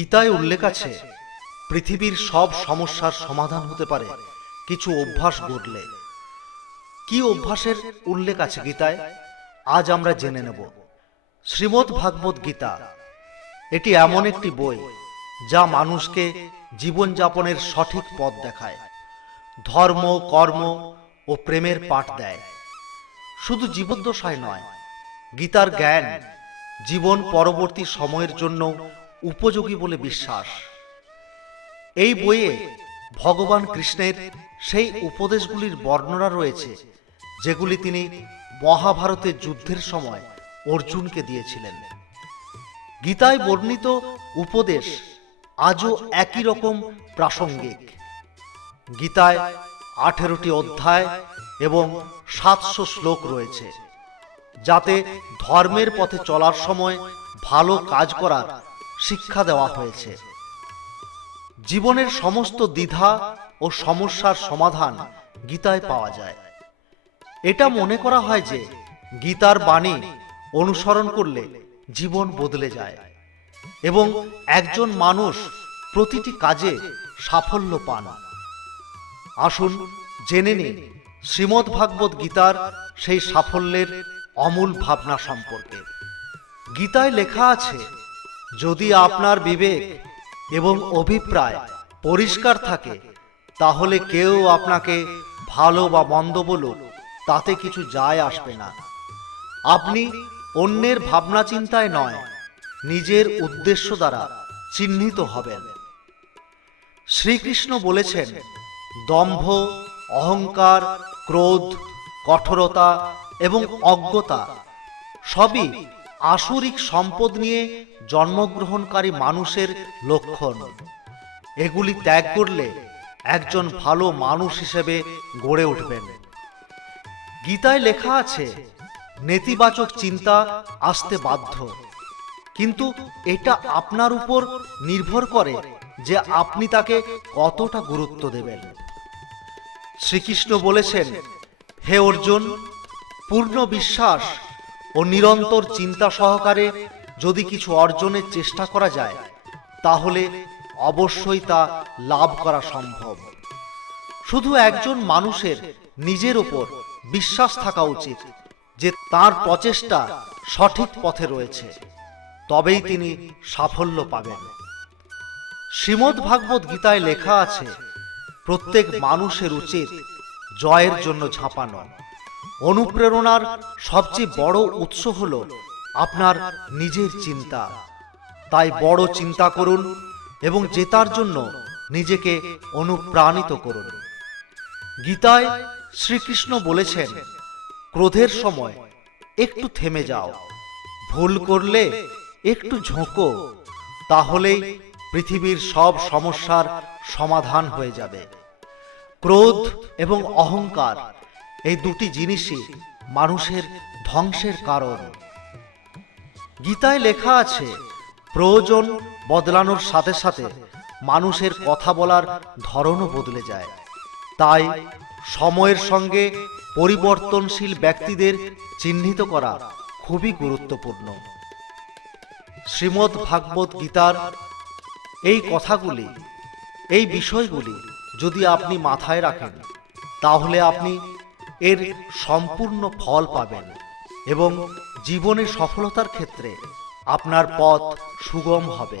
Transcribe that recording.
গীতায় উল্লেখ আছে পৃথিবীর সব সমস্যার সমাধান হতে পারে কিছু অভ্যাস গড়লে। কি অভ্যাসের উল্লেখ আছে গীতায় আজ আমরা জেনে নেব। শ্রীমদ্ ভাগবত গীতা এটি এমন একটি বই যা মানুষকে জীবনযাপনের সঠিক পথ দেখায়, ধর্ম, কর্ম ও প্রেমের পাঠ দেয়। শুধু জীবদ্দশায় নয়, গীতার জ্ঞান জীবন পরবর্তী সময়ের জন্য উপযোগী বলে বিশ্বাস। এই বইয়ে ভগবান কৃষ্ণের সেই উপদেশগুলির বর্ণনা রয়েছে যেগুলি তিনি মহাভারতের যুদ্ধের সময় অর্জুনকে দিয়েছিলেন। গীতায় বর্ণিত উপদেশ আজও একই রকম প্রাসঙ্গিক। গীতায় 18টি অধ্যায় এবং 700 শ্লোক রয়েছে, যাতে ধর্মের পথে চলার সময় ভালো কাজ করার শিক্ষা দেওয়া হয়েছে। জীবনের সমস্ত দ্বিধা ও সমস্যার সমাধান গীতায় পাওয়া যায়। এটা মনে করা হয় যে গীতার বাণী অনুসরণ করলে জীবন বদলে যায় এবং একজন মানুষ প্রতিটি কাজে সাফল্য পান। আসুন জেনে নিন শ্রীমদ্ ভাগবত গীতার সেই সাফল্যের অমূল ভাবনা সম্পর্কে। গীতায় লেখা আছে, যদি আপনার বিবেক এবং অভিপ্রায় পরিষ্কার থাকে তাহলে কেউ আপনাকে ভালো বা মন্দ বলুক, তাতে কিছু যায় আসবে না। আপনি অন্যের ভাবনা চিন্তায় নয়, নিজের উদ্দেশ্য দ্বারা চিহ্নিত হবেন। শ্রীকৃষ্ণ বলেছেন, দম্ভ, অহংকার, ক্রোধ, কঠোরতা এবং অজ্ঞতা সবই আসুরিক সম্পদ নিয়ে জন্মগ্রহণকারী মানুষের লক্ষণ। এগুলি ত্যাগ করলে একজন ভালো মানুষ হিসেবে গড়ে উঠবেন। গীতায় লেখা আছে, নেতিবাচক চিন্তা আসতে বাধ্য, কিন্তু এটা আপনার উপর নির্ভর করে যে আপনি তাকে কতটা গুরুত্ব দেবেন। শ্রীকৃষ্ণ বলেছেন, হে অর্জুন, পূর্ণ বিশ্বাস ও নিরন্তর চিন্তা সহকারে যদি কিছু অর্জনের চেষ্টা করা যায় তাহলে অবশ্যই তা লাভ করা সম্ভব। শুধু একজন মানুষের নিজের উপর বিশ্বাস থাকা উচিত যে তার প্রচেষ্টা সঠিক পথে রয়েছে, তবেই তিনি সাফল্য পাবেন। শ্রীমদ্ ভাগবত গীতায় লেখা আছে, প্রত্যেক মানুষের উচিত জয়ের জন্য ঝাঁপানো। অনুপ্রেরণার সবচেয়ে বড় উৎস হল আপনার নিজের চিন্তা। তাই বড় চিন্তা করুন এবং জেতার জন্য নিজেকে অনুপ্রাণিত করুন। গীতায় শ্রীকৃষ্ণ বলেছেন, ক্রোধের সময় একটু থেমে যাও, ভুল করলে একটু ঝোঁকো, তাহলেই পৃথিবীর সব সমস্যার সমাধান হয়ে যাবে। ক্রোধ এবং অহংকার এই দুটি জিনিসই মানুষের ধ্বংসের কারণ। গীতায় লেখা আছে, প্রয়োজন বদলানোর সাথে সাথে মানুষের কথা বলার ধরনও বদলে যায়। তাই সময়ের সঙ্গে পরিবর্তনশীল ব্যক্তিদের চিহ্নিত করা খুবই গুরুত্বপূর্ণ। শ্রীমদ্ ভাগবত গীতার এই কথাগুলি, এই বিষয়গুলি যদি আপনি মাথায় রাখেন তাহলে আপনি এর সম্পূর্ণ ফল পাবেন এবং জীবনে সফলতার ক্ষেত্রে আপনার পথ সুগম হবে।